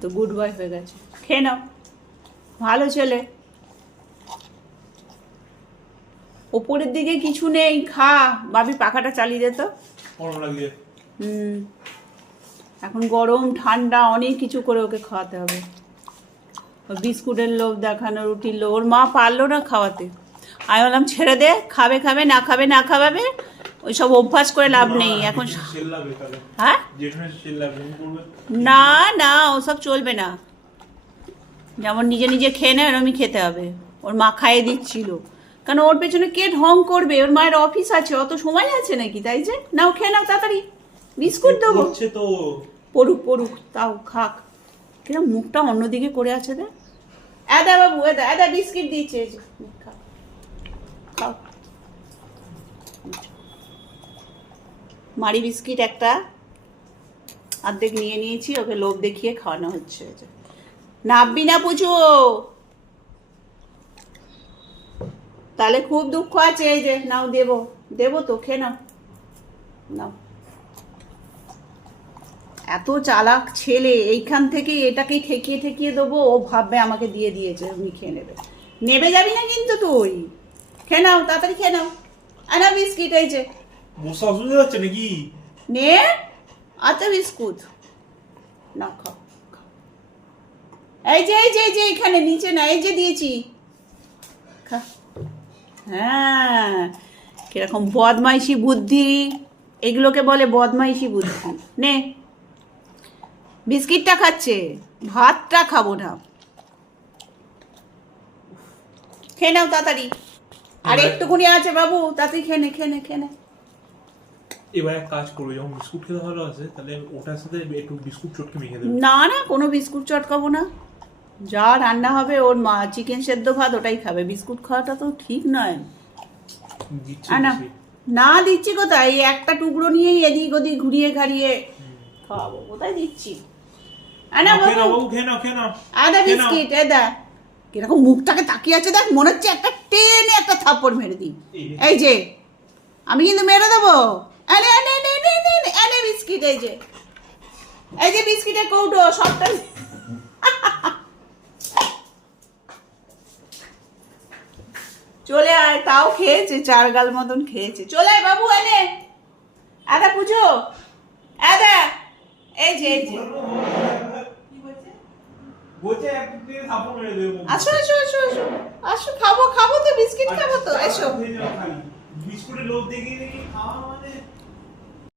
তো good boy হয়ে গেছে, খেয়ে নাও, ভালো ছেলে। ওপরের দিকে কিছু নেই, খা। বাবি পাখাটা চালিয়ে দে তো। এখন গরম ঠান্ডা অনেক কিছু করে ওকে খাওয়াতে হবে। বিস্কুটের লোভ দেখানো, রুটির লোভ, ওর মা পারলো না খাওয়াতে। আমি বললাম ছেড়ে দে, খাবে খাবে, না খাবে না খাওয়াবে, ওই সব অভ্যাস করে লাভ নেই এখন। হ্যাঁ, না না, ওসব চলবে না। যেমন নিজে নিজে খেয়ে নেয় ওরমই খেতে হবে। ওর মা খাইয়ে দিচ্ছিল, কারণ ওর পেছনে কে ঢং করবে? ওর মায়ের অফিস আছে, অত সময় আছে নাকি? তাই যে নাও, খেয়ে নাও তাড়াতাড়ি, বিস্কুট দেবো। পড়ুক পড়ুক, তাও খাক। কিরম মুখটা অন্যদিকে করে আছে রে। এদা বাবু, এদা এদা বিস্কিট দিয়েছে, খাও খাও। মারি বিস্কিট একটা অর্ধেক নিয়ে নিয়েছি, ওকে লোভ দেখিয়ে খাওয়ানো হচ্ছে। নাববি না পুচু, তাহলে খুব দুঃখ আছে। এই যে নাও, দেবো দেবো তো, খেয়ে নাও নাও। এত চালাক ছেলে, এইখান থেকে এটাকেই ঠেকিয়ে ঠেকিয়ে দেবো, ও ভাববে আমাকে দিয়ে দিয়েছে, তুমি খেয়ে নেবে। নেবে যাবি না কিন্তু তুই, খেয়ে নাও তাড়াতাড়ি, খেয়ে নাও। আনা বিস্কিট, এই যে বসে অসুবিধা হচ্ছে নাকি? নে, আচ্ছা বিস্কুট না, খাও। এই যে এই যে এই যে এখানে নিচে না, এই যে দিয়েছি, খা। হ্যাঁ, কিরকম বদমাইশি বুদ্ধি, এগুলোকে বলে বদমাইশি বুদ্ধি। নে, বিস্কিটটা খাচ্ছে, ভাতটা খাবো না। খেয়ে নাও তাড়াতাড়ি, আর একটুকুনি আছে বাবু, তাড়াতাড়ি খেয়ে নে, খেয়ে নে, খেয়ে নে। এবার এক কাজ করবো, যখন বিস্কুট খেতে ভালো আছে, তাহলে ওটার সাথে একটু বিস্কুট চটকে মেখে দেবো। না না, কোনো বিস্কুট চটকাবো না। যা রান্না হবে, ওর মা চিকেন সেদ্ধ ভাত ওটাই খাবে, বিস্কুট খাওয়াটা তো ঠিক নয়। না না, দিচ্ছি কোথায়? এই একটা টুকরো নিয়েই এদিক ওদিক ঘুরিয়ে ঘাড়িয়ে খাওয়াবো, কোথায় দিচ্ছি? আদা বিস্কিট, এদা কিরকম মুখটাকে তাকিয়ে আছে দেখ, মনে হচ্ছে একটা টেনে একটা থাপ্পড় মেরে দিই। এই যে আমি কিন্তু মেরে দেবো। এনে এনে এনে এনে এনে এনে বিস্কিট, এই যে এই যে বিস্কিটের কৌটো সবটা। চলে আয়, তাও খেয়েছে, 4 গাল মতন খেয়েছে। চলে আয় বাবু, এনে আদা পুজো, আদা এই যে এই যে। আসো আসো আসো আসো আসো, খাবো খাবো তো, বিস্কিট খাবো তো, এসো। বিস্কুটের লোভ দেখিয়ে দেখি খাওয়া।